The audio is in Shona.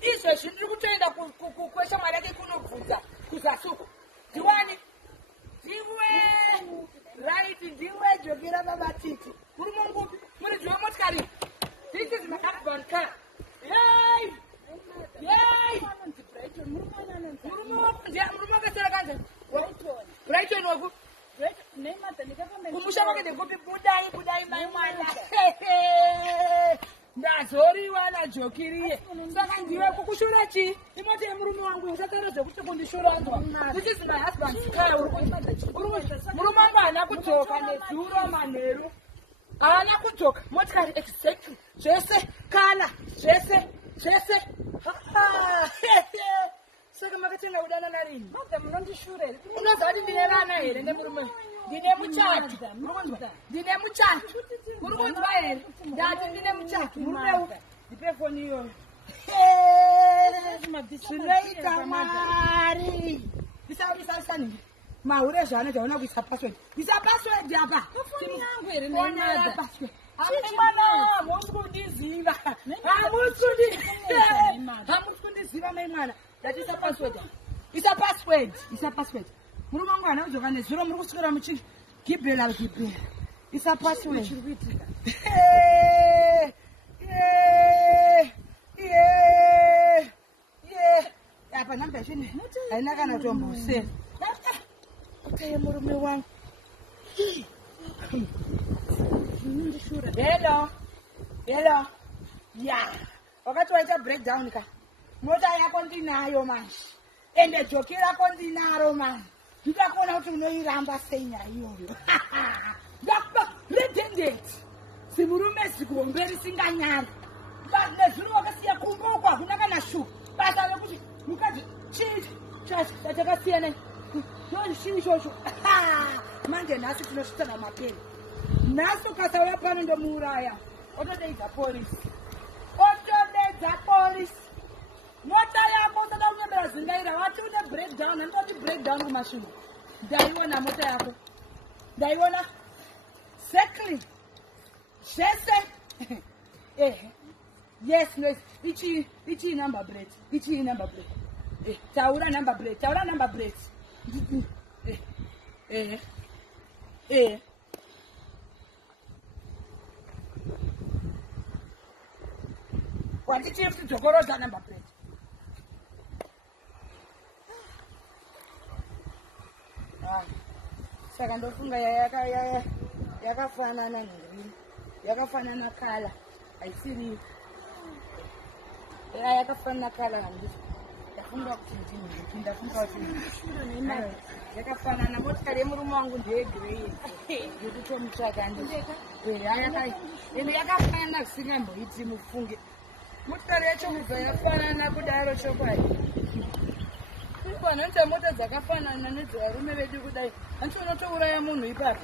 izvezvi ndiri kutoenda kweshamwari yake kunobvunza kuzasuku. Ndiwani? Ndiwe right, ndiwe jokera baba Titi. Muri mungupi? Muri driva motikari? This is my husband car. Hey! Yay! Muri kasera kanje? Brighton waku? Kumusha kwake ndekupi budai mai mwana. Ndazoriwa najokiriye. Saka ndiwe kukushura chi? Imoti yemurume wangu usataroze kuti kundishuradzwa. This is my husband's car. Murume wangu haana kudzoka nezuro manheru. Haana kudzoka. Motikari exactly. Zvese kana. Zvese. Saka makatenga kudana narini? Munondishure. Unoziva kuti ndine vana here nemurume? Ndine muchato. Ndine muchato. Muri kunzwa here? Ndati ndine muchato. Murume ndipe foni iyoyo. Zvinoita Mwari. Ndisavisavisanini. Mahure zvaanoita una kuisa password. Isa password apa. Foni yangu here neimada. Mwana hamusi kundiziva. Hamusi kundiziva mai mwana. Ndati isa password. Isa password. Murume wangu haana kudzoka nezuro muri kuswera muchigibhela. Isa password. Apa namba yachine haina kana kutombosera. Kutaye murume wangu. Hello. Yeah. Wakati waita breakdown ka. Mota yako ndinayo manje. Ende joki rako ndinaro manje. Ndikakuona kuti unoiramba sei nyaya iyoyo. Ndakuba redundant. Simurume sikuomberi singanyara. Nezvino wakasiya kumbokwa hakuna kana shuka. Basa rekuti mukadzi chii chatakasiyana. Chii ichocho. Manje nhasi tinosvitsana mapeni. Nhasi ukasauya pano ndomuuraya. Otodeidza polisi. Mota yako usada kunyembera zingaira. Wati une breakdown. Handoti breakdown kumashure. Ndaiona mota yako. Ndaiona. Exactly. Zvese. Yes, no. Ichi number plate. Taura number plate. Wati chief tokoroza number plate. Saka ndofunga yakafanana ngirini. Yakafanana kala. Aisiri. Yakafanana kala ngandisi. Ndafunga kuti ndini. Yakafanana motikari yemurume wangu ndeyegrey. Ndikutomutsvaka ndisi. Yakafanana kusingamboiti mufunge. Motikari yacho kubva yafanana kudaro chokwadi. Vanoti mota dzakafanana nedzevarume vedu kudai. Handicho unotouraya munhu ipapo.